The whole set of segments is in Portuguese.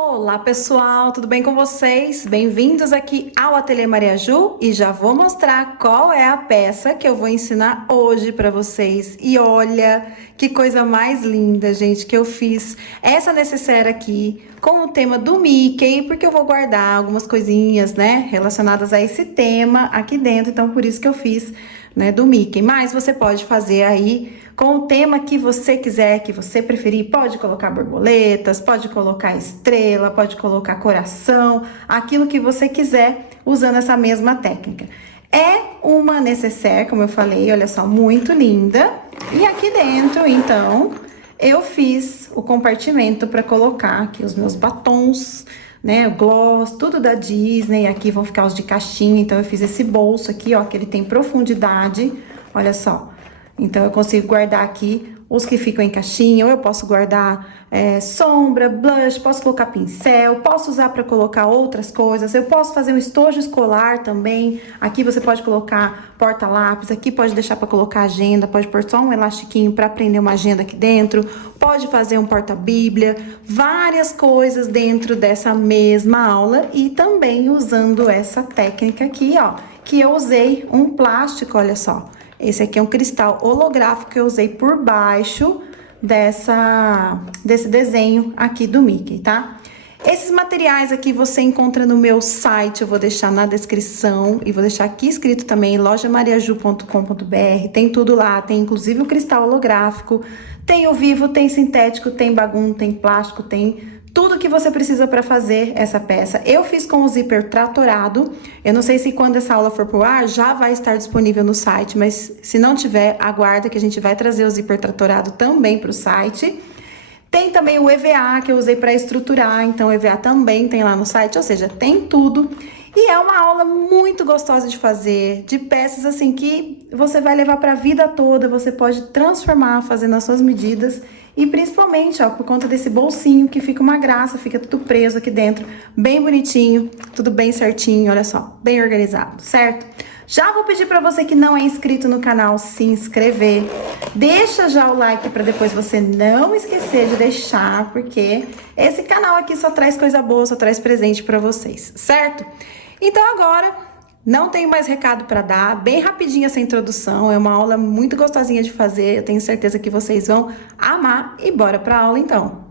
Olá pessoal, tudo bem com vocês? Bem-vindos aqui ao Ateliê Maria Ju e já vou mostrar qual é a peça que eu vou ensinar hoje para vocês. E olha que coisa mais linda, gente, que eu fiz essa necessaire aqui com o tema do Mickey, porque eu vou guardar algumas coisinhas, né, relacionadas a esse tema aqui dentro, então por isso que eu fiz, né, do Mickey. Mas você pode fazer aí com o tema que você quiser, que você preferir. Pode colocar borboletas, pode colocar estrela, pode colocar coração, aquilo que você quiser, usando essa mesma técnica. É uma necessaire, como eu falei, olha só, muito linda. E aqui dentro, então, eu fiz o compartimento para colocar aqui os meus batons, né, o gloss, tudo da Disney. Aqui vão ficar os de caixinha, então eu fiz esse bolso aqui, ó, que ele tem profundidade, olha só. Então, eu consigo guardar aqui os que ficam em caixinha, ou eu posso guardar sombra, blush, posso colocar pincel, posso usar para colocar outras coisas, eu posso fazer um estojo escolar também. Aqui você pode colocar porta-lápis, aqui pode deixar para colocar agenda, pode pôr só um elastiquinho para prender uma agenda aqui dentro, pode fazer um porta-bíblia, várias coisas dentro dessa mesma aula e também usando essa técnica aqui, ó, que eu usei um plástico, olha só. Esse aqui é um cristal holográfico que eu usei por baixo desse desenho aqui do Mickey, tá? Esses materiais aqui você encontra no meu site, eu vou deixar na descrição e vou deixar aqui escrito também, lojamariaju.com.br, tem tudo lá, tem inclusive o cristal holográfico, tem o vivo, tem sintético, tem bagum, tem plástico, tem tudo que você precisa para fazer essa peça. Eu fiz com o zíper tratorado. Eu não sei se quando essa aula for pro ar já vai estar disponível no site, mas se não tiver, aguarda que a gente vai trazer o zíper tratorado também para o site. Tem também o EVA que eu usei para estruturar, então o EVA também tem lá no site, ou seja, tem tudo. E é uma aula muito gostosa de fazer, de peças assim que você vai levar para a vida toda, você pode transformar fazendo as suas medidas. E principalmente, ó, por conta desse bolsinho que fica uma graça, fica tudo preso aqui dentro, bem bonitinho, tudo bem certinho, olha só, bem organizado, certo? Já vou pedir para você que não é inscrito no canal se inscrever. Deixa já o like para depois você não esquecer de deixar, porque esse canal aqui só traz coisa boa, só traz presente para vocês, certo? Então agora não tenho mais recado para dar, bem rapidinho essa introdução, é uma aula muito gostosinha de fazer, eu tenho certeza que vocês vão amar e bora para a aula então.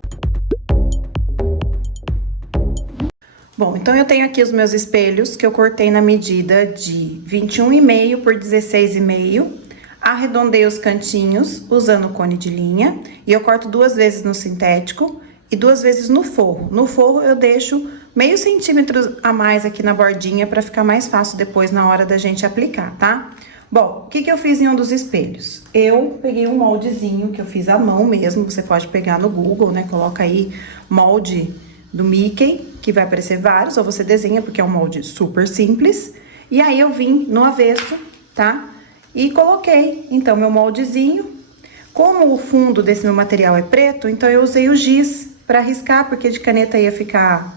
Bom, então eu tenho aqui os meus espelhos que eu cortei na medida de 21,5 por 16,5, arredondei os cantinhos usando o cone de linha e eu corto 2 vezes no sintético e 2 vezes no forro. No forro eu deixo meio centímetro a mais aqui na bordinha para ficar mais fácil depois na hora da gente aplicar, tá? Bom, o que que eu fiz em um dos espelhos? Eu peguei um moldezinho que eu fiz à mão mesmo, você pode pegar no Google, né? Coloca aí molde do Mickey, que vai aparecer vários, ou você desenha, porque é um molde super simples. E aí eu vim no avesso, tá? E coloquei, então, meu moldezinho. Como o fundo desse meu material é preto, então eu usei o giz para riscar, porque de caneta ia ficar,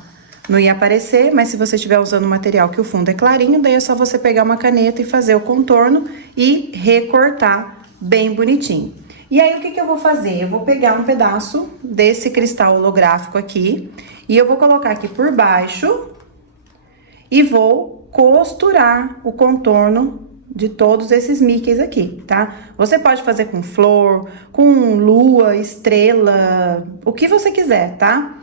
não ia aparecer, mas se você estiver usando um material que o fundo é clarinho, daí é só você pegar uma caneta e fazer o contorno e recortar bem bonitinho. E aí, o que que eu vou fazer? Eu vou pegar um pedaço desse cristal holográfico aqui e eu vou colocar aqui por baixo e vou costurar o contorno de todos esses Mickeys aqui, tá? Você pode fazer com flor, com lua, estrela, o que você quiser, tá?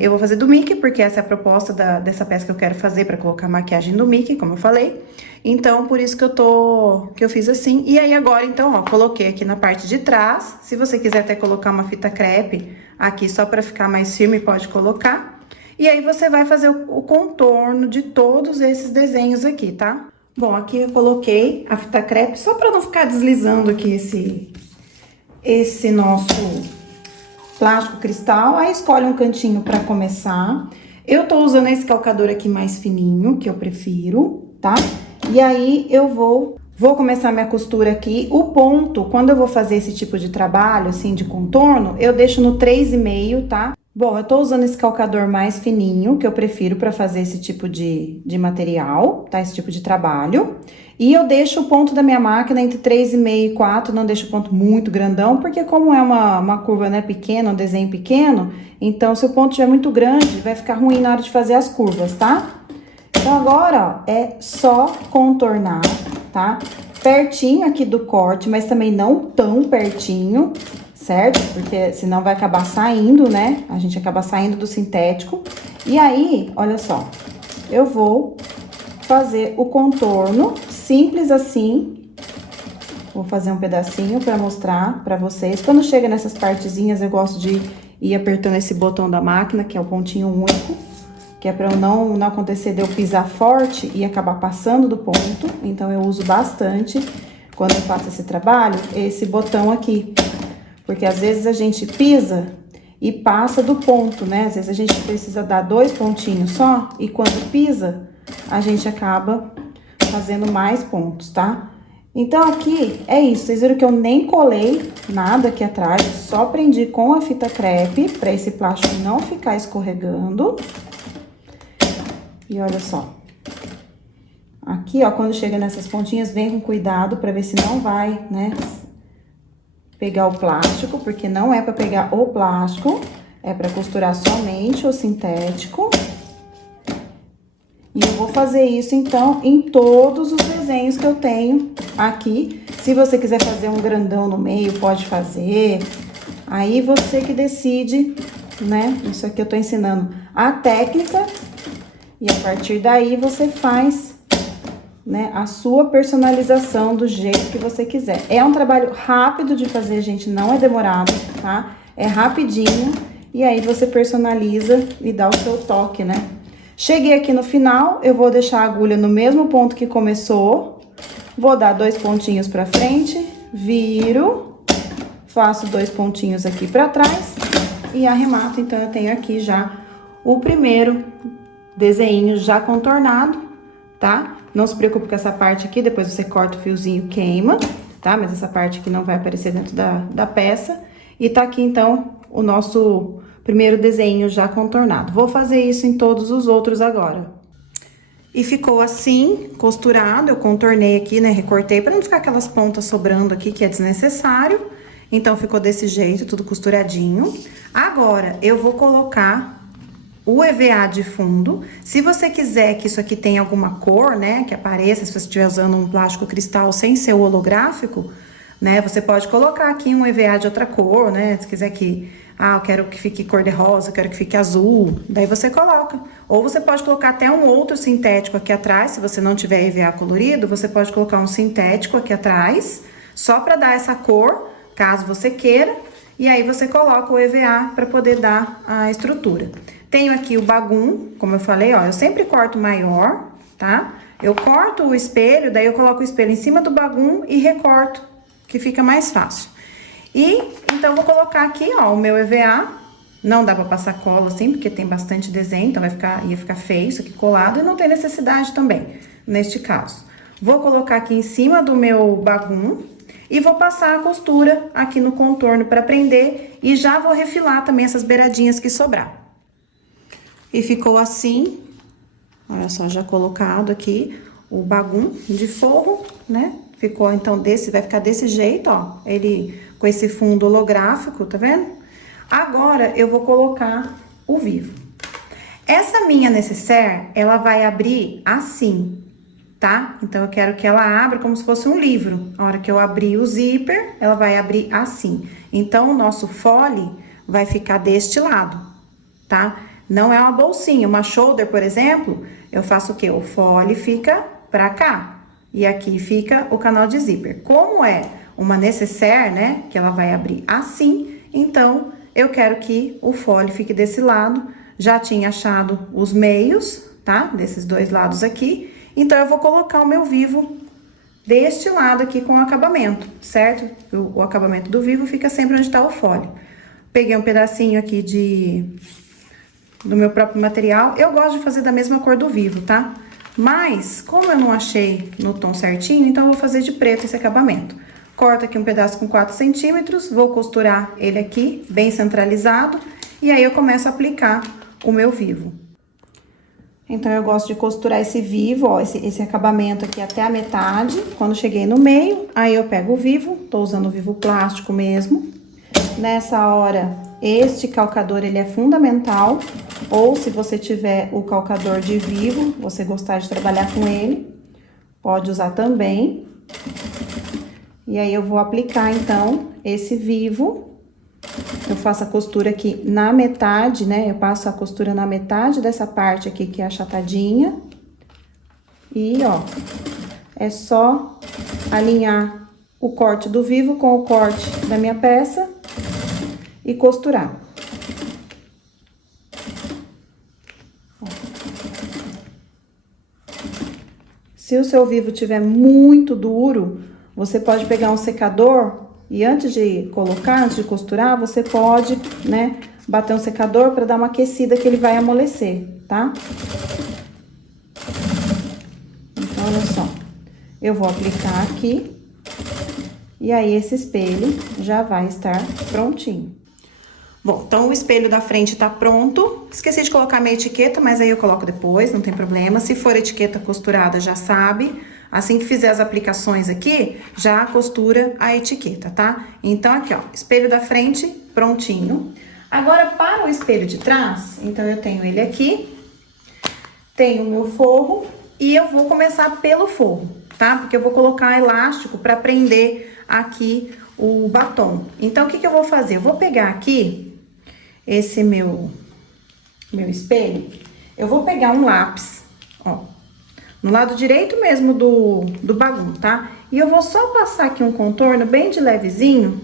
Eu vou fazer do Mickey, porque essa é a proposta dessa peça que eu quero fazer para colocar a maquiagem do Mickey, como eu falei. Então, por isso que eu fiz assim. E aí, agora, então, ó, coloquei aqui na parte de trás. Se você quiser até colocar uma fita crepe aqui só para ficar mais firme, pode colocar. E aí, você vai fazer o contorno de todos esses desenhos aqui, tá? Bom, aqui eu coloquei a fita crepe só para não ficar deslizando aqui esse nosso plástico cristal. Aí escolhe um cantinho para começar. Eu tô usando esse calcador aqui mais fininho, que eu prefiro, tá? E aí eu vou começar minha costura aqui. O ponto, quando eu vou fazer esse tipo de trabalho, assim, de contorno, eu deixo no 3,5, tá? Bom, eu tô usando esse calcador mais fininho, que eu prefiro para fazer esse tipo de material, tá? Esse tipo de trabalho. E eu deixo o ponto da minha máquina entre 3,5 e 4, não deixo o ponto muito grandão, porque como é uma curva, né, pequena, um desenho pequeno, então se o ponto estiver muito grande, vai ficar ruim na hora de fazer as curvas, tá? Então agora, ó, é só contornar, tá? Pertinho aqui do corte, mas também não tão pertinho, certo? Porque senão vai acabar saindo, né? A gente acaba saindo do sintético. E aí, olha só, eu vou fazer o contorno simples assim. Vou fazer um pedacinho pra mostrar pra vocês. Quando chega nessas partezinhas, eu gosto de ir apertando esse botão da máquina, que é o pontinho único, que é pra não acontecer de eu pisar forte e acabar passando do ponto. Então, eu uso bastante, quando eu faço esse trabalho, esse botão aqui. Porque às vezes a gente pisa e passa do ponto, né? Às vezes a gente precisa dar 2 pontinhos só e quando pisa, a gente acaba fazendo mais pontos, tá? Então aqui é isso, vocês viram que eu nem colei nada aqui atrás, só prendi com a fita crepe pra esse plástico não ficar escorregando. E olha só. Aqui, ó, quando chega nessas pontinhas, vem com cuidado pra ver se não vai, né, pegar o plástico, porque não é para pegar o plástico, é para costurar somente o sintético. E eu vou fazer isso, então, em todos os desenhos que eu tenho aqui. Se você quiser fazer um grandão no meio, pode fazer. Aí você que decide, né? Isso aqui eu tô ensinando a técnica. E a partir daí você faz, né, a sua personalização do jeito que você quiser. É um trabalho rápido de fazer, gente, não é demorado, tá? É rapidinho e aí você personaliza e dá o seu toque, né? Cheguei aqui no final, eu vou deixar a agulha no mesmo ponto que começou, vou dar 2 pontinhos pra frente, viro, faço 2 pontinhos aqui pra trás e arremato. Então, eu tenho aqui já o primeiro desenho já contornado, tá? Não se preocupe com essa parte aqui, depois você corta o fiozinho, queima, tá? Mas essa parte aqui não vai aparecer dentro da peça. E tá aqui, então, o nosso primeiro desenho já contornado. Vou fazer isso em todos os outros agora. E ficou assim, costurado, eu contornei aqui, né? Recortei pra não ficar aquelas pontas sobrando aqui, que é desnecessário. Então, ficou desse jeito, tudo costuradinho. Agora, eu vou colocar o EVA de fundo. Se você quiser que isso aqui tenha alguma cor, né, que apareça, se você estiver usando um plástico cristal sem ser o holográfico, né, você pode colocar aqui um EVA de outra cor, né, se quiser que, eu quero que fique cor de rosa, eu quero que fique azul, daí você coloca. Ou você pode colocar até um outro sintético aqui atrás, se você não tiver EVA colorido, você pode colocar um sintético aqui atrás, só para dar essa cor, caso você queira, e aí você coloca o EVA para poder dar a estrutura. Tenho aqui o bagum, como eu falei, ó, eu sempre corto maior, tá? Eu corto o espelho, daí eu coloco o espelho em cima do bagum e recorto, que fica mais fácil. E, então, vou colocar aqui, ó, o meu EVA. Não dá pra passar cola assim, porque tem bastante desenho, então ia ficar feio isso aqui colado e não tem necessidade também, neste caso. Vou colocar aqui em cima do meu bagum e vou passar a costura aqui no contorno pra prender e já vou refilar também essas beiradinhas que sobrar. E ficou assim, olha só, já colocado aqui o bagum de forro, né? Ficou, então, vai ficar desse jeito, ó, ele com esse fundo holográfico, tá vendo? Agora, eu vou colocar o vivo. Essa minha necessaire, ela vai abrir assim, tá? Então, eu quero que ela abra como se fosse um livro. A hora que eu abrir o zíper, ela vai abrir assim. Então, o nosso fole vai ficar deste lado, tá? Não é uma bolsinha, uma shoulder, por exemplo, eu faço o quê? O fole fica pra cá e aqui fica o canal de zíper. Como é uma necessaire, né, que ela vai abrir assim, então eu quero que o fole fique desse lado. Já tinha achado os meios, tá? Desses dois lados aqui. Então, eu vou colocar o meu vivo deste lado aqui com o acabamento, certo? O acabamento do vivo fica sempre onde tá o fole. Peguei um pedacinho aqui do meu próprio material. Eu gosto de fazer da mesma cor do vivo, tá? Mas, como eu não achei no tom certinho, então eu vou fazer de preto esse acabamento. Corto aqui um pedaço com 4 centímetros, vou costurar ele aqui, bem centralizado. E aí, eu começo a aplicar o meu vivo. Então, eu gosto de costurar esse vivo, ó, esse acabamento aqui até a metade. Quando cheguei no meio, aí eu pego o vivo, tô usando o vivo plástico mesmo. Nessa hora, este calcador, ele é fundamental. Ou se você tiver o calcador de vivo, você gostar de trabalhar com ele, pode usar também. E aí, eu vou aplicar, então, esse vivo. Eu faço a costura aqui na metade, né? Eu passo a costura na metade dessa parte aqui, que é achatadinha. E, ó, é só alinhar o corte do vivo com o corte da minha peça e costurar. Se o seu vivo tiver muito duro, você pode pegar um secador e antes de colocar, antes de costurar, você pode, né, bater um secador para dar uma aquecida que ele vai amolecer, tá? Então, olha só. Eu vou aplicar aqui. E aí, esse espelho já vai estar prontinho. Bom, então o espelho da frente tá pronto. Esqueci de colocar minha etiqueta, mas aí eu coloco depois, não tem problema. Se for etiqueta costurada, já sabe. Assim que fizer as aplicações aqui, já costura a etiqueta, tá? Então, aqui, ó, espelho da frente, prontinho. Agora, para o espelho de trás, então, eu tenho ele aqui, tenho o meu forro e eu vou começar pelo forro, tá? Porque eu vou colocar elástico pra prender aqui o batom. Então, o que que eu vou fazer? Eu vou pegar aqui esse meu espelho, eu vou pegar um lápis, ó. No lado direito mesmo do bagulho, tá? E eu vou só passar aqui um contorno bem de levezinho.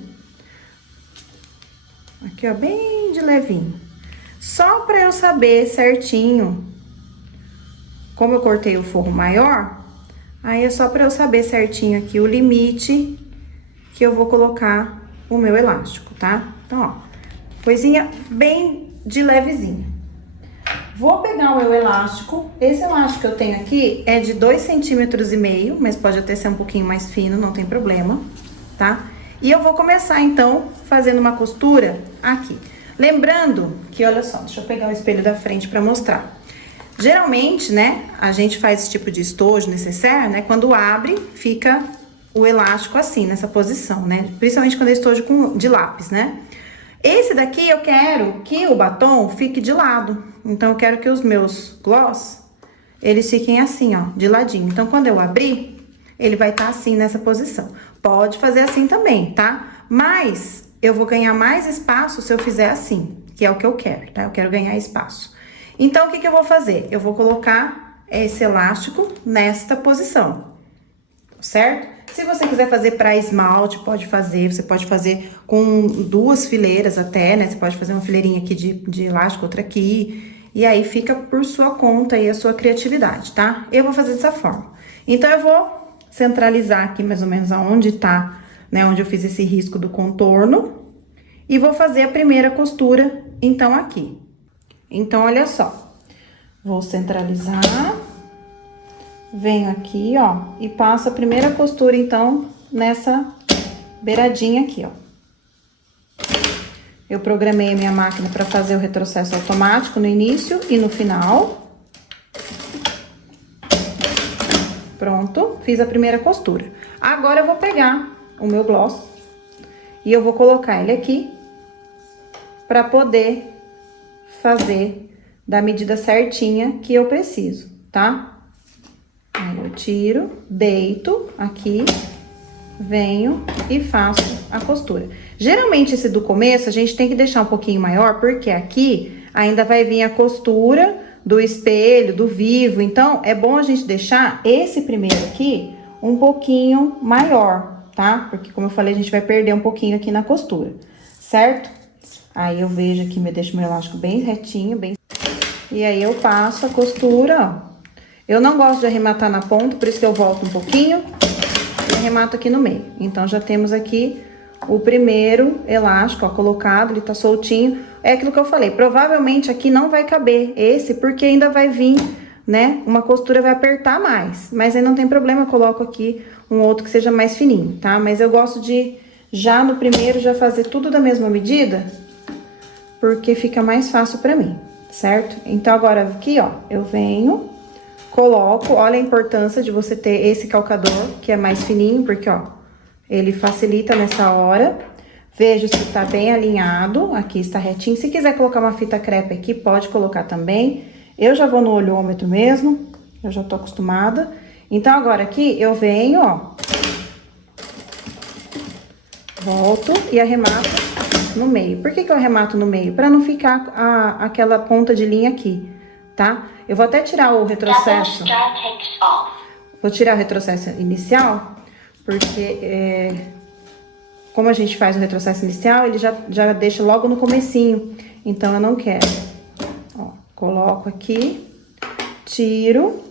Aqui, ó, bem de levinho. Só pra eu saber certinho. Como eu cortei o forro maior, aí é só pra eu saber certinho aqui o limite que eu vou colocar o meu elástico, tá? Então, ó, coisinha bem de levezinha. Vou pegar o meu elástico, esse elástico que eu tenho aqui é de 2,5 centímetros, mas pode até ser um pouquinho mais fino, não tem problema, tá? E eu vou começar, então, fazendo uma costura aqui. Lembrando que, olha só, deixa eu pegar o espelho da frente pra mostrar. Geralmente, né, a gente faz esse tipo de estojo necessaire, né, quando abre, fica o elástico assim, nessa posição, né? Principalmente quando é estojo de lápis, né? Esse daqui eu quero que o batom fique de lado. Então, eu quero que os meus gloss, eles fiquem assim, ó, de ladinho. Então, quando eu abrir, ele vai estar assim, nessa posição. Pode fazer assim também, tá? Mas, eu vou ganhar mais espaço se eu fizer assim, que é o que eu quero, tá? Eu quero ganhar espaço. Então, o que que eu vou fazer? Eu vou colocar esse elástico nesta posição, certo? Se você quiser fazer para esmalte, pode fazer. Você pode fazer com 2 fileiras até, né? Você pode fazer uma fileirinha aqui de elástico, outra aqui. E aí, fica por sua conta e a sua criatividade, tá? Eu vou fazer dessa forma. Então, eu vou centralizar aqui mais ou menos aonde tá, né? Onde eu fiz esse risco do contorno. E vou fazer a primeira costura, então, aqui. Então, olha só. Vou centralizar. Venho aqui, ó, e passo a primeira costura, então, nessa beiradinha aqui, ó. Eu programei a minha máquina para fazer o retrocesso automático no início e no final. Pronto, fiz a primeira costura. Agora, eu vou pegar o meu gloss e eu vou colocar ele aqui para poder fazer da medida certinha que eu preciso, tá? Aí, eu tiro, deito aqui, venho e faço a costura. Geralmente, esse do começo, a gente tem que deixar um pouquinho maior, porque aqui ainda vai vir a costura do espelho, do vivo. Então, é bom a gente deixar esse primeiro aqui um pouquinho maior, tá? Porque, como eu falei, a gente vai perder um pouquinho aqui na costura, certo? Aí, eu vejo aqui, deixo meu elástico bem retinho, bem... E aí, eu passo a costura, ó. Eu não gosto de arrematar na ponta, por isso que eu volto um pouquinho e arremato aqui no meio. Então, já temos aqui o primeiro elástico, ó, colocado, ele tá soltinho. É aquilo que eu falei, provavelmente aqui não vai caber esse, porque ainda vai vir, né, uma costura vai apertar mais. Mas aí não tem problema, eu coloco aqui um outro que seja mais fininho, tá? Mas eu gosto de, já no primeiro, já fazer tudo da mesma medida, porque fica mais fácil pra mim, certo? Então, agora aqui, ó, eu venho, coloco, olha a importância de você ter esse calcador, que é mais fininho, porque, ó, ele facilita nessa hora. Vejo se tá bem alinhado, aqui está retinho. Se quiser colocar uma fita crepe aqui, pode colocar também. Eu já vou no olhômetro mesmo, eu já tô acostumada. Então, agora aqui, eu venho, ó, volto e arremato no meio. Por que que eu arremato no meio? Pra não ficar aquela ponta de linha aqui, tá? Eu vou até tirar o retrocesso. Vou tirar o retrocesso inicial, porque como a gente faz o retrocesso inicial, ele já deixa logo no comecinho. Então, eu não quero. Ó, coloco aqui, tiro,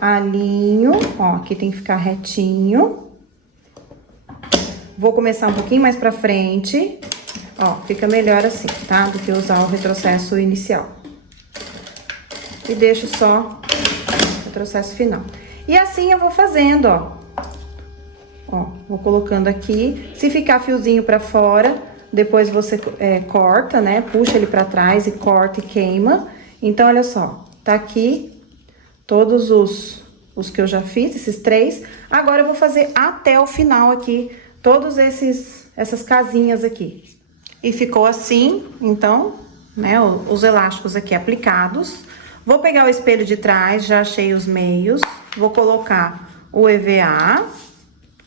alinho, ó, aqui tem que ficar retinho. Vou começar um pouquinho mais pra frente, ó, fica melhor assim, tá? Do que usar o retrocesso inicial. E deixo só o retrocesso final. E assim eu vou fazendo, ó. Ó, vou colocando aqui. Se ficar fiozinho pra fora, depois você corta, né? Puxa ele pra trás e corta e queima. Então, olha só, tá aqui todos os que eu já fiz, esses 3. Agora eu vou fazer até o final aqui, todos essas casinhas aqui. E ficou assim, então, né, os elásticos aqui aplicados. Vou pegar o espelho de trás, já achei os meios. Vou colocar o EVA,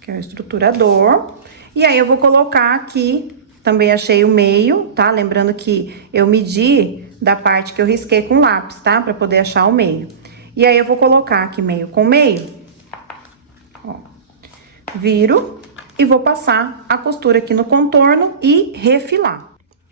que é o estruturador. E aí, eu vou colocar aqui, também achei o meio, tá? Lembrando que eu medi da parte que eu risquei com lápis, tá? Pra poder achar o meio. E aí, eu vou colocar aqui meio com meio. Ó, viro e vou passar a costura aqui no contorno e refilar.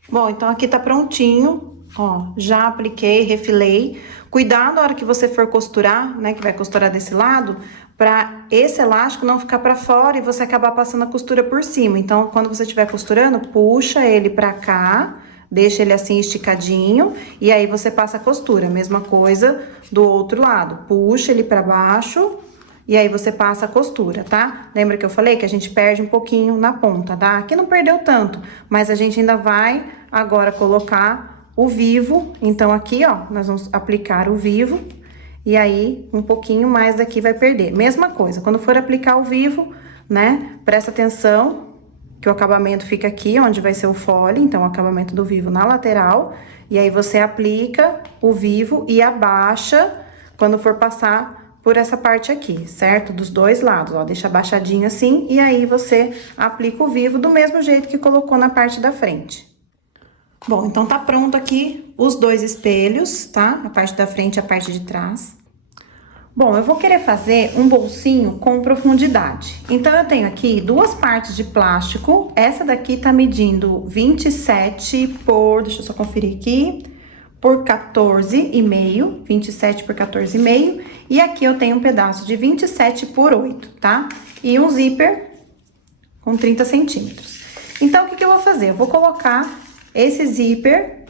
Bom, então aqui tá prontinho, ó, já apliquei, refilei. Cuidado na hora que você for costurar, né, que vai costurar desse lado, pra esse elástico não ficar pra fora e você acabar passando a costura por cima. Então, quando você estiver costurando, puxa ele pra cá, deixa ele assim esticadinho, e aí você passa a costura. Mesma coisa do outro lado, puxa ele pra baixo, e aí você passa a costura, tá? Lembra que eu falei que a gente perde um pouquinho na ponta, tá? Aqui não perdeu tanto, mas a gente ainda vai agora colocar o vivo. Então, aqui, ó, nós vamos aplicar o vivo, e aí um pouquinho mais daqui vai perder. Mesma coisa, quando for aplicar o vivo, né, presta atenção que o acabamento fica aqui, onde vai ser o fole, então o acabamento do vivo na lateral, e aí você aplica o vivo e abaixa quando for passar por essa parte aqui, certo? Dos dois lados, ó, deixa abaixadinho assim, e aí você aplica o vivo do mesmo jeito que colocou na parte da frente. Bom, então tá pronto aqui os 2 espelhos, tá? A parte da frente e a parte de trás. Bom, eu vou querer fazer um bolsinho com profundidade. Então, eu tenho aqui 2 partes de plástico. Essa daqui tá medindo 27 por... Deixa eu só conferir aqui. Por 14,5. 27 por 14,5. E aqui eu tenho um pedaço de 27 por 8, tá? E um zíper com 30 centímetros. Então, o que que eu vou fazer? Eu vou colocar esse zíper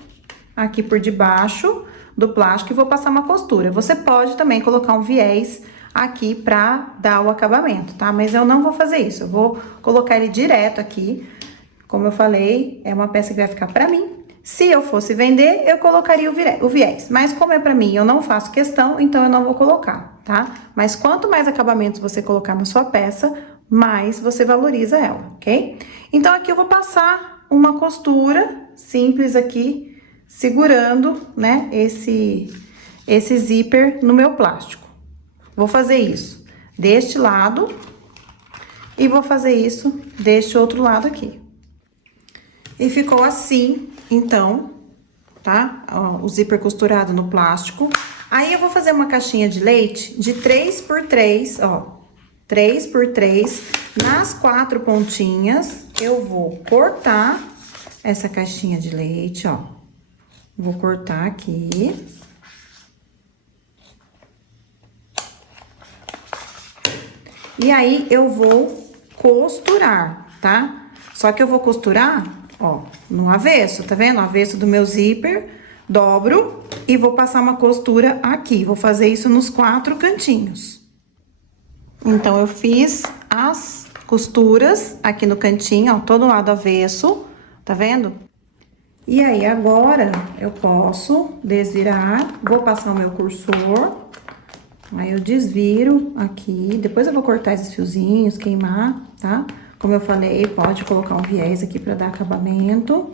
aqui por debaixo do plástico e vou passar uma costura. Você pode também colocar um viés aqui pra dar o acabamento, tá? Mas eu não vou fazer isso, eu vou colocar ele direto aqui. Como eu falei, é uma peça que vai ficar pra mim. Se eu fosse vender, eu colocaria o viés. Mas como é pra mim, eu não faço questão, então eu não vou colocar, tá? Mas quanto mais acabamentos você colocar na sua peça, mais você valoriza ela, ok? Então, aqui eu vou passar uma costura simples aqui, segurando, né, esse zíper no meu plástico. Vou fazer isso deste lado e vou fazer isso deste outro lado aqui. E ficou assim, então, tá? Ó, o zíper costurado no plástico. Aí, eu vou fazer uma caixinha de leite de 3 por 3, ó. 3 por 3. Nas 4 pontinhas, eu vou cortar essa caixinha de leite, ó. Vou cortar aqui. E aí, eu vou costurar, tá? Só que eu vou costurar, ó, no avesso, tá vendo? Avesso do meu zíper, dobro e vou passar uma costura aqui. Vou fazer isso nos 4 cantinhos. Então, eu fiz as costuras aqui no cantinho, ó, todo lado avesso, tá vendo? E aí, agora, eu posso desvirar, vou passar o meu cursor, aí eu desviro aqui, depois eu vou cortar esses fiozinhos, queimar, tá? Como eu falei, pode colocar um viés aqui pra dar acabamento.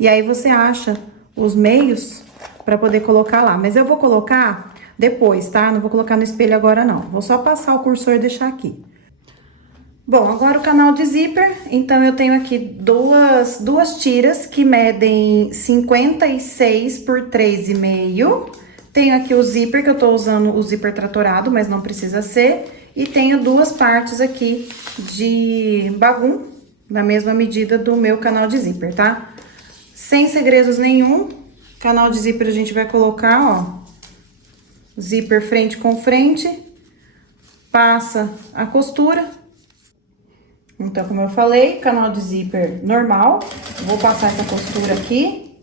E aí, você acha os meios pra poder colocar lá, mas eu vou colocar depois, tá? Não vou colocar no espelho agora, não. Vou só passar o cursor e deixar aqui. Bom, agora o canal de zíper, então eu tenho aqui duas tiras que medem 56 por 3,5. Tenho aqui o zíper, que eu tô usando o zíper tratorado, mas não precisa ser. E tenho duas partes aqui de bagum, na mesma medida do meu canal de zíper, tá? Sem segredos nenhum, canal de zíper a gente vai colocar, ó, zíper frente com frente, passa a costura. Então, como eu falei, canal de zíper normal. Vou passar essa costura aqui.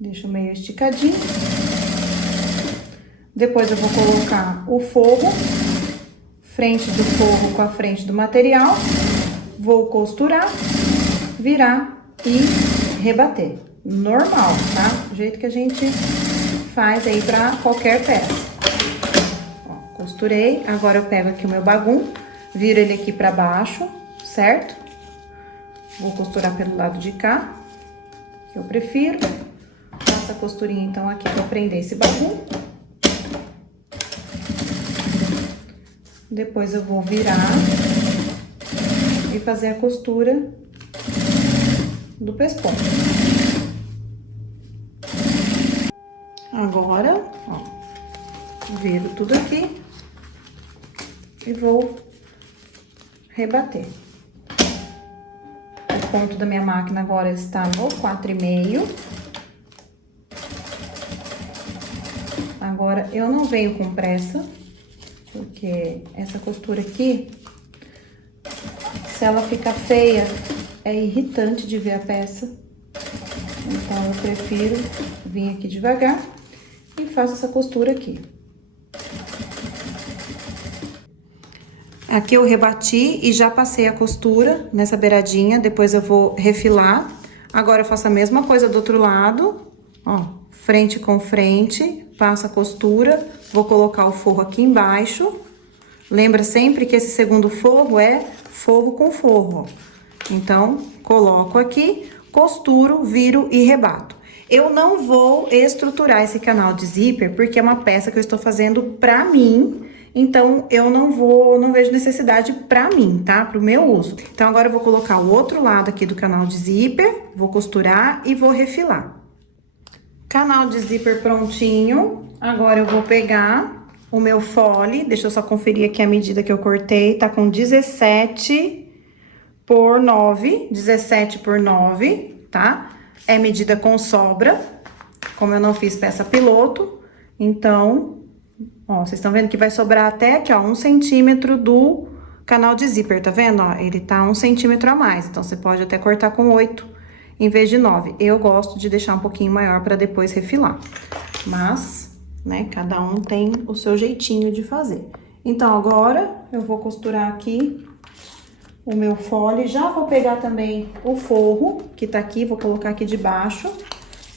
Deixo meio esticadinho. Depois eu vou colocar o forro. Frente do forro com a frente do material. Vou costurar, virar e rebater. Normal, tá? Do jeito que a gente faz aí pra qualquer peça. Ó, costurei. Agora eu pego aqui o meu bagum. Viro ele aqui pra baixo, certo? Vou costurar pelo lado de cá, que eu prefiro. Faço a costurinha, então, aqui pra prender esse bagulho. Depois eu vou virar e fazer a costura do pesponto. Agora, ó, viro tudo aqui e vou rebater. O ponto da minha máquina agora está no 4,5. Agora, eu não venho com pressa, porque essa costura aqui, se ela ficar feia, é irritante de ver a peça. Então, eu prefiro vir aqui devagar e faço essa costura aqui. Aqui eu rebati e já passei a costura nessa beiradinha, depois eu vou refilar. Agora eu faço a mesma coisa do outro lado, ó, frente com frente, passo a costura, vou colocar o forro aqui embaixo. Lembra sempre que esse segundo forro é forro com forro, ó. Então, coloco aqui, costuro, viro e rebato. Eu não vou estruturar esse canal de zíper, porque é uma peça que eu estou fazendo pra mim. Então, eu não vejo necessidade pra mim, tá? Pro meu uso. Então, agora eu vou colocar o outro lado aqui do canal de zíper, vou costurar e vou refilar. Canal de zíper prontinho. Agora eu vou pegar o meu fole, deixa eu só conferir aqui a medida que eu cortei, tá com 17 por 9, 17 por 9, tá? É medida com sobra, como eu não fiz peça piloto, então... Ó, vocês estão vendo que vai sobrar até aqui, ó, 1 centímetro do canal de zíper, tá vendo? Ó, ele tá 1 centímetro a mais, então você pode até cortar com 8 em vez de 9. Eu gosto de deixar um pouquinho maior pra depois refilar, mas, né, cada um tem o seu jeitinho de fazer. Então, agora eu vou costurar aqui o meu fole, já vou pegar também o forro que tá aqui, vou colocar aqui debaixo,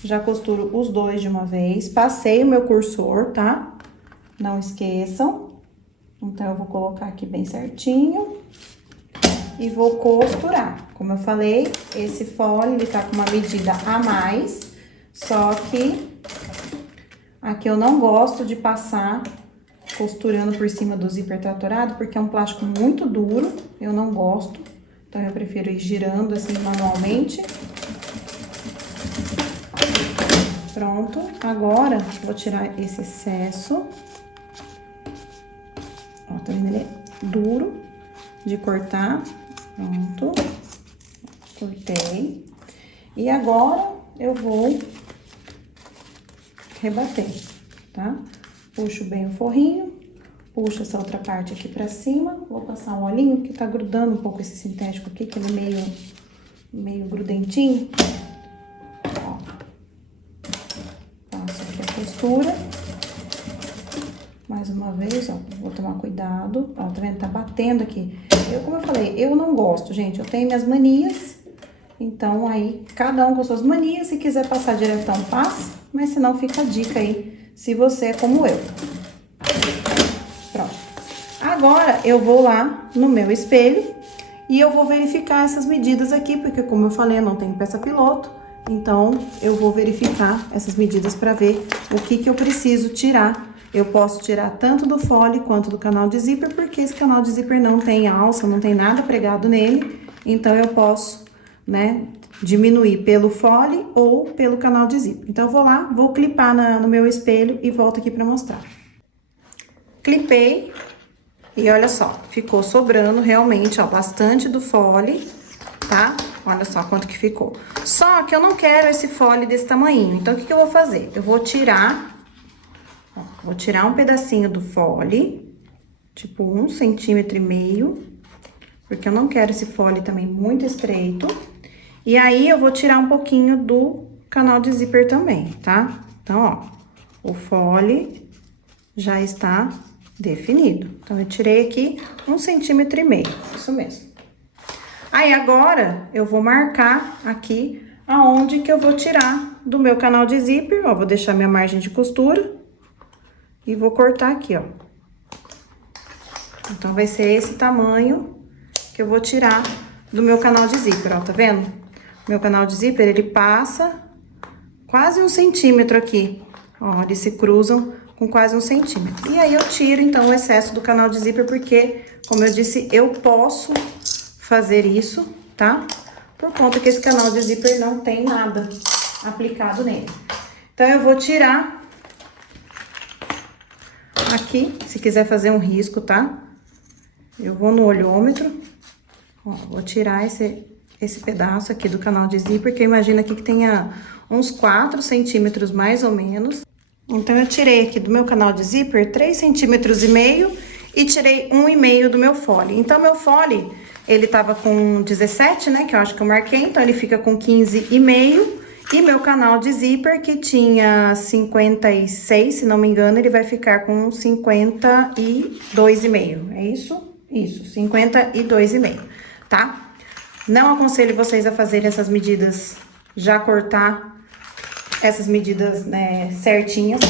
já costuro os dois de uma vez, passei o meu cursor, tá? Não esqueçam. Então, eu vou colocar aqui bem certinho e vou costurar. Como eu falei, esse fole, ele tá com uma medida a mais, só que aqui eu não gosto de passar costurando por cima do zíper tratorado, porque é um plástico muito duro, eu não gosto. Então, eu prefiro ir girando assim manualmente. Pronto. Agora, vou tirar esse excesso. Ó, tá vendo? Ele é duro de cortar. Pronto. Cortei. E agora, eu vou rebater, tá? Puxo bem o forrinho, puxo essa outra parte aqui pra cima. Vou passar um olhinho, que tá grudando um pouco esse sintético aqui, que ele é meio grudentinho. Ó. Passo aqui a costura. Mais uma vez, ó, vou tomar cuidado. Ó, tá vendo? Tá batendo aqui. Como eu falei, eu não gosto, gente. Eu tenho minhas manias Então, aí, cada um com suas manias. Se quiser passar diretão, passa. Mas se não, fica a dica aí, se você é como eu. Pronto. Agora, eu vou lá no meu espelho e eu vou verificar essas medidas aqui, porque como eu falei, eu não tenho peça piloto. Então, eu vou verificar essas medidas para ver o que eu preciso tirar. Eu posso tirar tanto do fole quanto do canal de zíper, porque esse canal de zíper não tem alça, não tem nada pregado nele. Então, eu posso, né, diminuir pelo fole ou pelo canal de zíper. Então, eu vou lá, vou clipar no meu espelho e volto aqui para mostrar. Clipei e olha só, ficou sobrando realmente, ó, bastante do fole, tá? Olha só quanto que ficou. Só que eu não quero esse fole desse tamanho, então o que eu vou fazer? Eu vou tirar, ó, vou tirar um pedacinho do fole, tipo 1,5 centímetro, porque eu não quero esse fole também muito estreito. E aí, eu vou tirar um pouquinho do canal de zíper também, tá? Então, ó, o fole já está definido. Então, eu tirei aqui 1,5 centímetro, isso mesmo. Aí, agora, eu vou marcar aqui aonde que eu vou tirar do meu canal de zíper, ó, vou deixar minha margem de costura e vou cortar aqui, ó. Então, vai ser esse tamanho que eu vou tirar do meu canal de zíper, ó, tá vendo? Meu canal de zíper, ele passa quase 1 centímetro aqui, ó, eles se cruzam com quase 1 centímetro. E aí, eu tiro, então, o excesso do canal de zíper, porque, como eu disse, eu posso fazer isso, tá? Por conta que esse canal de zíper não tem nada aplicado nele. Então, eu vou tirar aqui, se quiser fazer um risco, tá? Eu vou no olhômetro, ó, vou tirar esse pedaço aqui do canal de zíper, que eu imagino aqui que tenha uns 4 centímetros mais ou menos. Então, eu tirei aqui do meu canal de zíper 3,5 centímetros e tirei 1,5 do meu fole. Então, meu fole, ele tava com 17, né, que eu acho que eu marquei, então ele fica com 15,5. E meu canal de zíper, que tinha 56, se não me engano, ele vai ficar com 52,5. É isso? Isso, 52,5, tá? Não aconselho vocês a fazerem essas medidas, já cortar essas medidas, né, certinhas,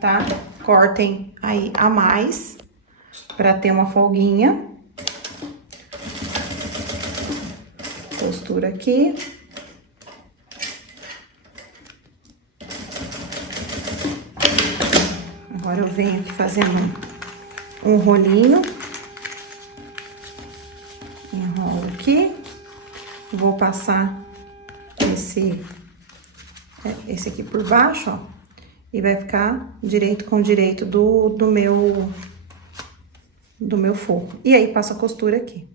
tá? Cortem aí a mais, pra ter uma folguinha. Costura aqui. Agora, eu venho aqui fazendo um rolinho. Enrolo aqui. Vou passar esse aqui por baixo, ó. E vai ficar direito com direito do meu forro. E aí, passo a costura aqui.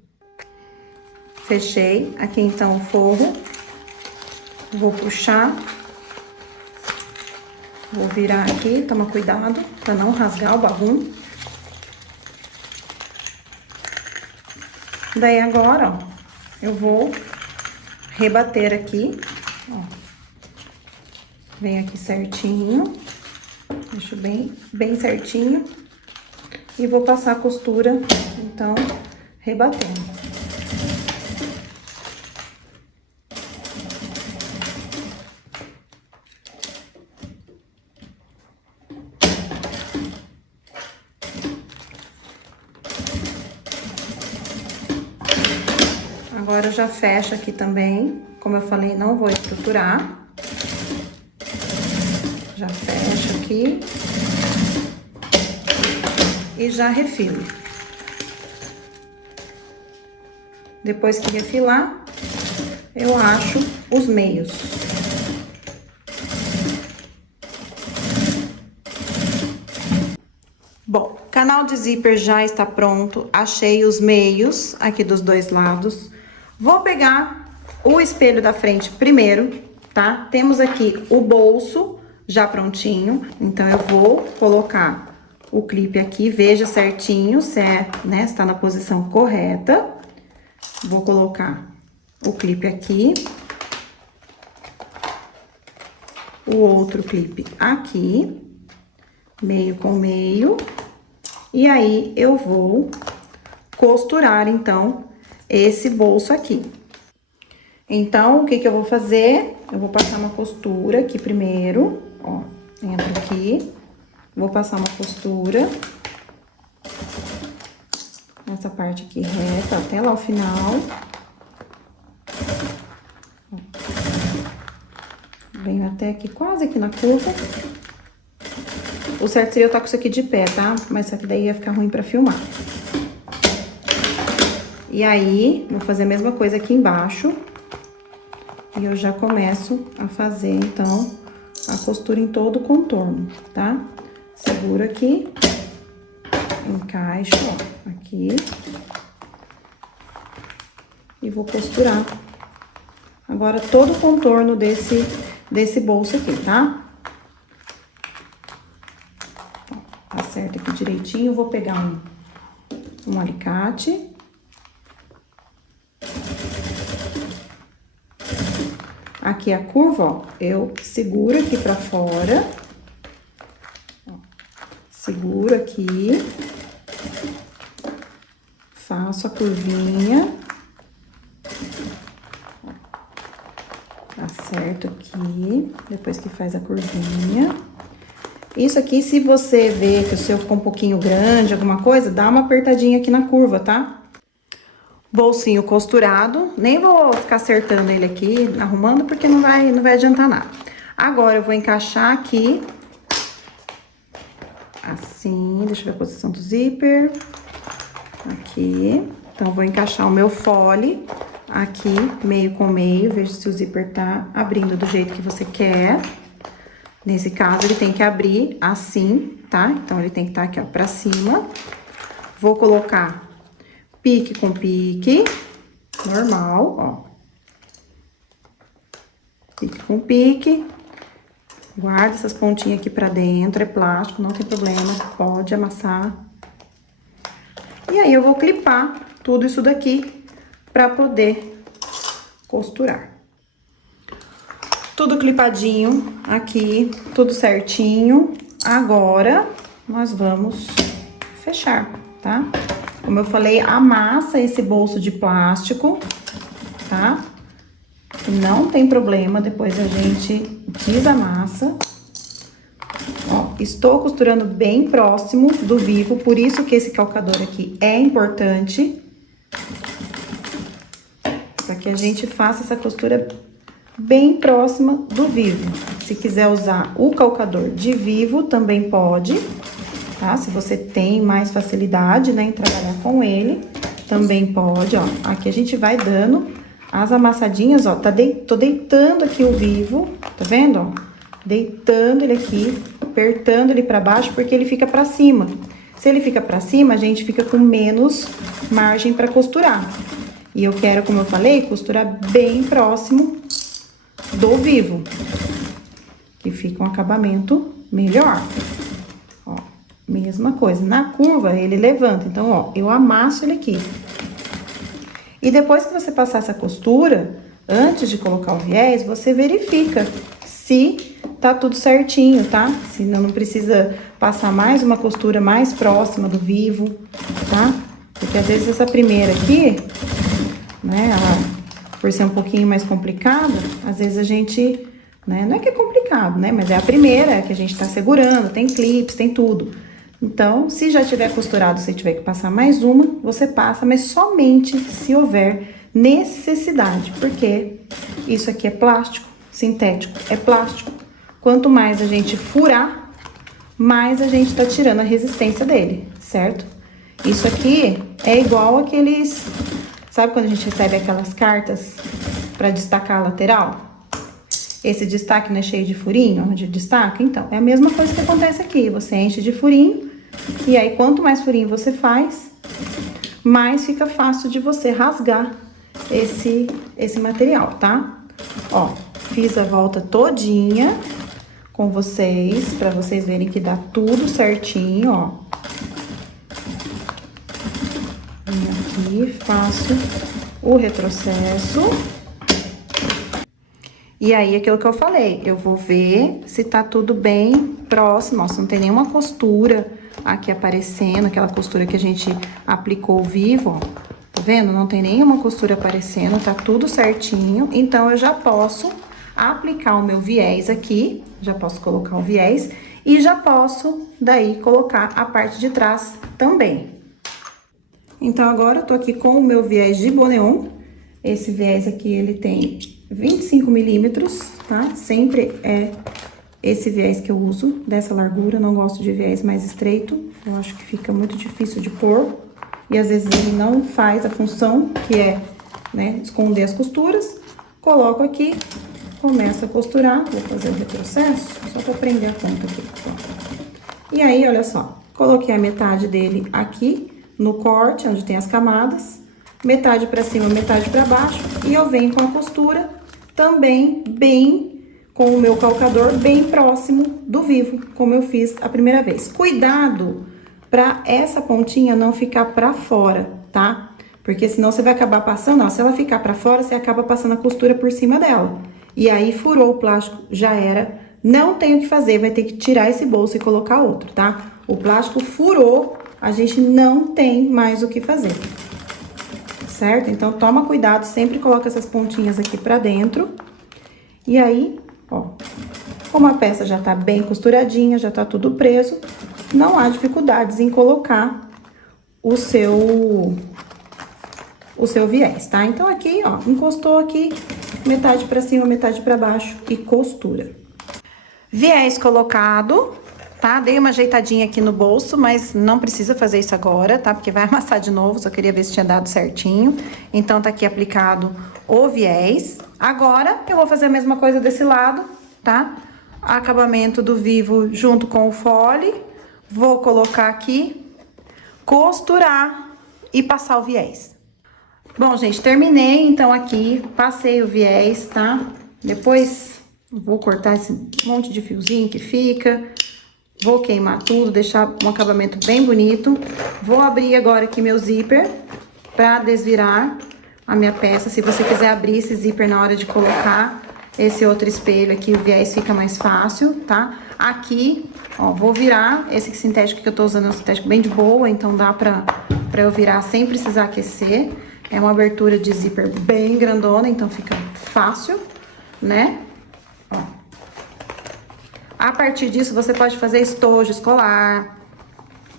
Fechei aqui, então, o forro. Vou puxar. Vou virar aqui, toma cuidado pra não rasgar o babum. Daí, agora, ó, eu vou rebater aqui, ó. Venho aqui certinho, deixo bem certinho. E vou passar a costura, então, rebatendo. Agora, eu já fecho aqui também. Como eu falei, não vou estruturar. Já fecho aqui. E já refilo. Depois que refilar, eu acho os meios. Bom, canal de zíper já está pronto. Achei os meios aqui dos dois lados. Vou pegar o espelho da frente primeiro, tá? Temos aqui o bolso já prontinho. Então, eu vou colocar o clipe aqui, veja certinho se né, está na posição correta. Vou colocar o clipe aqui. O outro clipe aqui. Meio com meio. E aí, eu vou costurar, então, esse bolso aqui. Então, o que que eu vou fazer? Eu vou passar uma costura aqui primeiro, ó, entro aqui, vou passar uma costura nessa parte aqui reta, até lá o final. Venho até aqui, quase aqui na curva. O certo seria eu estar com isso aqui de pé, tá? Mas só que daí ia ficar ruim pra filmar. E aí, vou fazer a mesma coisa aqui embaixo. E eu já começo a fazer, então, a costura em todo o contorno, tá? Seguro aqui. Encaixo, ó, aqui. E vou costurar. Agora, todo o contorno desse bolso aqui, tá? Acerta aqui direitinho, vou pegar um alicate. Aqui a curva, ó, eu seguro aqui pra fora. Ó, seguro aqui. Faço a curvinha. Acerto aqui, depois que faz a curvinha. Isso aqui, se você vê que o seu ficou um pouquinho grande, alguma coisa, dá uma apertadinha aqui na curva, tá? Bolsinho costurado, nem vou ficar acertando ele aqui, arrumando, porque não vai adiantar nada. Agora, eu vou encaixar aqui, assim, deixa eu ver a posição do zíper, aqui. Então, eu vou encaixar o meu fole aqui, meio com meio, veja se o zíper tá abrindo do jeito que você quer. Nesse caso, ele tem que abrir assim, tá? Então, ele tem que estar aqui, ó, pra cima. Vou colocar pique com pique, normal, ó. Pique com pique. Guarda essas pontinhas aqui pra dentro, é plástico, não tem problema, pode amassar. E aí, eu vou clipar tudo isso daqui pra poder costurar. Tudo clipadinho aqui, tudo certinho. Agora, nós vamos fechar, tá? Como eu falei, amassa esse bolso de plástico, tá? Não tem problema, depois a gente desamassa. Ó, estou costurando bem próximo do vivo, por isso que esse calcador aqui é importante. Para que a gente faça essa costura bem próxima do vivo. Se quiser usar o calcador de vivo, também pode, tá? Se você tem mais facilidade, né, em trabalhar com ele, também pode, ó. Aqui a gente vai dando as amassadinhas, ó. Tô deitando aqui o vivo, tá vendo, ó? Deitando ele aqui, apertando ele pra baixo, porque ele fica pra cima. Se ele fica pra cima, a gente fica com menos margem pra costurar. E eu quero, como eu falei, costurar bem próximo do vivo, que fica um acabamento melhor. Ó, mesma coisa. Na curva, ele levanta. Então, ó, eu amasso ele aqui. E depois que você passar essa costura, antes de colocar o viés, você verifica se tá tudo certinho, tá? Se não precisa passar mais uma costura mais próxima do vivo, tá? Porque às vezes essa primeira aqui, né, ela, por ser um pouquinho mais complicada, às vezes a gente, né, não é que é complicado, né, mas é a primeira que a gente tá segurando, tem clips, tem tudo. Então, se já tiver costurado, se tiver que passar mais uma, você passa, mas somente se houver necessidade, porque isso aqui é plástico, sintético, é plástico. Quanto mais a gente furar, mais a gente tá tirando a resistência dele, certo? Isso aqui é igual aqueles... Sabe quando a gente recebe aquelas cartas para destacar a lateral? Esse destaque não é cheio de furinho, onde destaca? Então, é a mesma coisa que acontece aqui. Você enche de furinho, e aí quanto mais furinho você faz, mais fica fácil de você rasgar esse material, tá? Ó, fiz a volta todinha com vocês, para vocês verem que dá tudo certinho, ó. Venho aqui, faço o retrocesso. E aí, aquilo que eu falei, eu vou ver se tá tudo bem próximo, ó, se não tem nenhuma costura aqui aparecendo, aquela costura que a gente aplicou vivo, ó. vendo? Não tem nenhuma costura aparecendo, tá tudo certinho. Então, eu já posso aplicar o meu viés aqui, já posso colocar o viés e já posso, daí, colocar a parte de trás também. Então, agora, eu tô aqui com o meu viés de boneon. Esse viés aqui, ele tem 25 milímetros, tá? Sempre é esse viés que eu uso, dessa largura. Não gosto de viés mais estreito, eu acho que fica muito difícil de pôr. E às vezes ele não faz a função que é, né, esconder as costuras. Coloco aqui, começo a costurar. Vou fazer o retrocesso, só pra prender a ponta aqui. E aí, olha só, coloquei a metade dele aqui no corte, onde tem as camadas. Metade pra cima, metade pra baixo. E eu venho com a costura também bem, com o meu calcador bem próximo do vivo, como eu fiz a primeira vez. Cuidado pra essa pontinha não ficar pra fora, tá? Porque senão você vai acabar passando, ó, se ela ficar pra fora, você acaba passando a costura por cima dela. E aí, furou o plástico, já era. Não tem o que fazer, vai ter que tirar esse bolso e colocar outro, tá? O plástico furou, a gente não tem mais o que fazer. Certo? Então, toma cuidado, sempre coloca essas pontinhas aqui pra dentro. E aí, ó, como a peça já tá bem costuradinha, já tá tudo preso, não há dificuldades em colocar o seu viés, tá? Então, aqui, ó, encostou aqui, metade pra cima, metade pra baixo e costura. Viés colocado, tá? Dei uma ajeitadinha aqui no bolso, mas não precisa fazer isso agora, tá? Porque vai amassar de novo, só queria ver se tinha dado certinho. Então, tá aqui aplicado o viés. Agora, eu vou fazer a mesma coisa desse lado, tá? Acabamento do vivo junto com o fole. Vou colocar aqui, costurar e passar o viés. Bom, gente, terminei, então, aqui, passei o viés, tá? Depois, vou cortar esse monte de fiozinho que fica. Vou queimar tudo, deixar um acabamento bem bonito. Vou abrir agora aqui meu zíper pra desvirar a minha peça. Se você quiser abrir esse zíper na hora de colocar esse outro espelho aqui, o viés fica mais fácil, tá? Aqui, ó, vou virar. Esse sintético que eu tô usando é um sintético bem de boa, então dá pra eu virar sem precisar aquecer. É uma abertura de zíper bem grandona, então fica fácil, né? Ó. A partir disso, você pode fazer estojo escolar,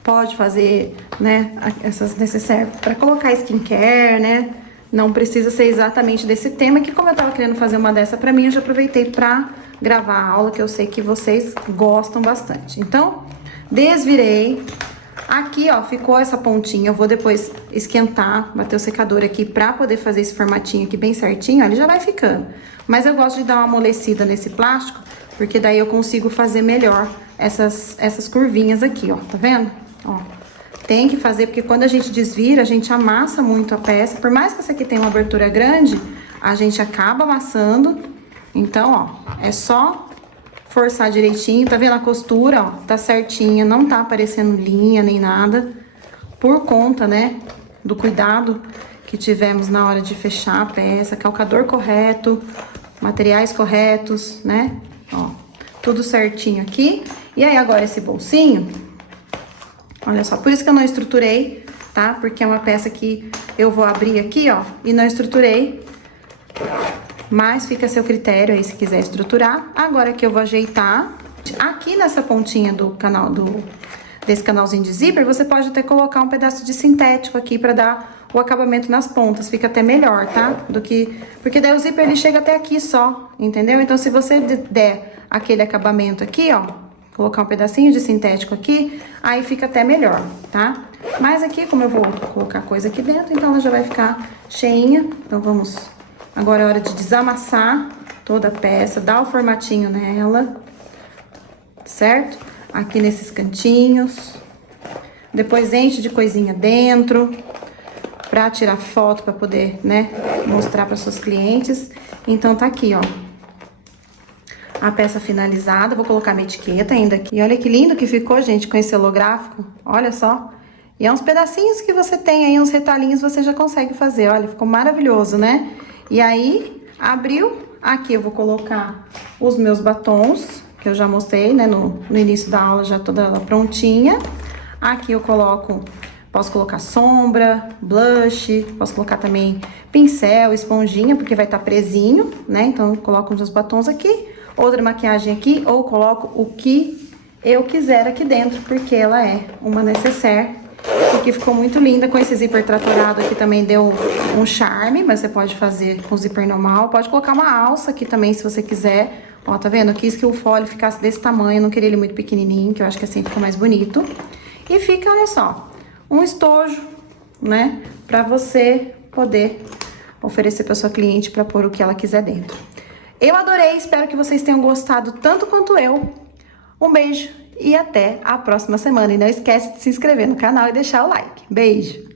pode fazer, né, essas necessárias para colocar skincare, né? Não precisa ser exatamente desse tema, que como eu tava querendo fazer uma dessa pra mim, eu já aproveitei pra gravar a aula, que eu sei que vocês gostam bastante. Então, desvirei. Aqui, ó, ficou essa pontinha, eu vou depois esquentar, bater o secador aqui pra poder fazer esse formatinho aqui bem certinho, ó, ele já vai ficando. Mas eu gosto de dar uma amolecida nesse plástico, porque daí eu consigo fazer melhor essas curvinhas aqui, ó, tá vendo? Ó, tem que fazer, porque quando a gente desvira, a gente amassa muito a peça. Por mais que essa aqui tenha uma abertura grande, a gente acaba amassando. Então, ó, é só forçar direitinho, tá vendo a costura, ó, tá certinha, não tá aparecendo linha nem nada, por conta, né, do cuidado que tivemos na hora de fechar a peça, calcador correto, materiais corretos, né, ó, tudo certinho aqui. E aí, agora esse bolsinho, olha só, por isso que eu não estruturei, tá, porque é uma peça que eu vou abrir aqui, ó, e não estruturei. Mas fica a seu critério aí se quiser estruturar. Agora que eu vou ajeitar, aqui nessa pontinha do canal, desse canalzinho de zíper, você pode até colocar um pedaço de sintético aqui pra dar o acabamento nas pontas. Fica até melhor, tá? Porque daí o zíper ele chega até aqui só, entendeu? Então, se você der aquele acabamento aqui, ó, colocar um pedacinho de sintético aqui, aí fica até melhor, tá? Mas aqui, como eu vou colocar coisa aqui dentro, então ela já vai ficar cheinha. Então, vamos... Agora é hora de desamassar toda a peça, dar o formatinho nela, certo? Aqui nesses cantinhos. Depois enche de coisinha dentro, pra tirar foto, pra poder, né, mostrar para suas clientes. Então, tá aqui, ó, a peça finalizada. Vou colocar minha etiqueta ainda aqui. E olha que lindo que ficou, gente, com esse holográfico. Olha só. E é uns pedacinhos que você tem aí, uns retalhinhos, você já consegue fazer. Olha, ficou maravilhoso, né? E aí, abriu, aqui eu vou colocar os meus batons, que eu já mostrei, né, no início da aula, já toda ela prontinha. Aqui eu coloco Posso colocar sombra, blush, posso colocar também pincel, esponjinha, porque vai estar presinho, né? Então, eu coloco uns batons aqui, outra maquiagem aqui, ou coloco o que eu quiser aqui dentro, porque ela é uma necessaire. Aqui ficou muito linda, com esse zíper tratorado aqui também deu um charme, mas você pode fazer com zíper normal. Pode colocar uma alça aqui também, se você quiser. Ó, tá vendo? Eu quis que o folho ficasse desse tamanho, eu não queria ele muito pequenininho, que eu acho que assim fica mais bonito. E fica, olha só, um estojo, né, pra você poder oferecer pra sua cliente pra pôr o que ela quiser dentro. Eu adorei, espero que vocês tenham gostado tanto quanto eu. Um beijo e até a próxima semana. E não esquece de se inscrever no canal e deixar o like. Beijo!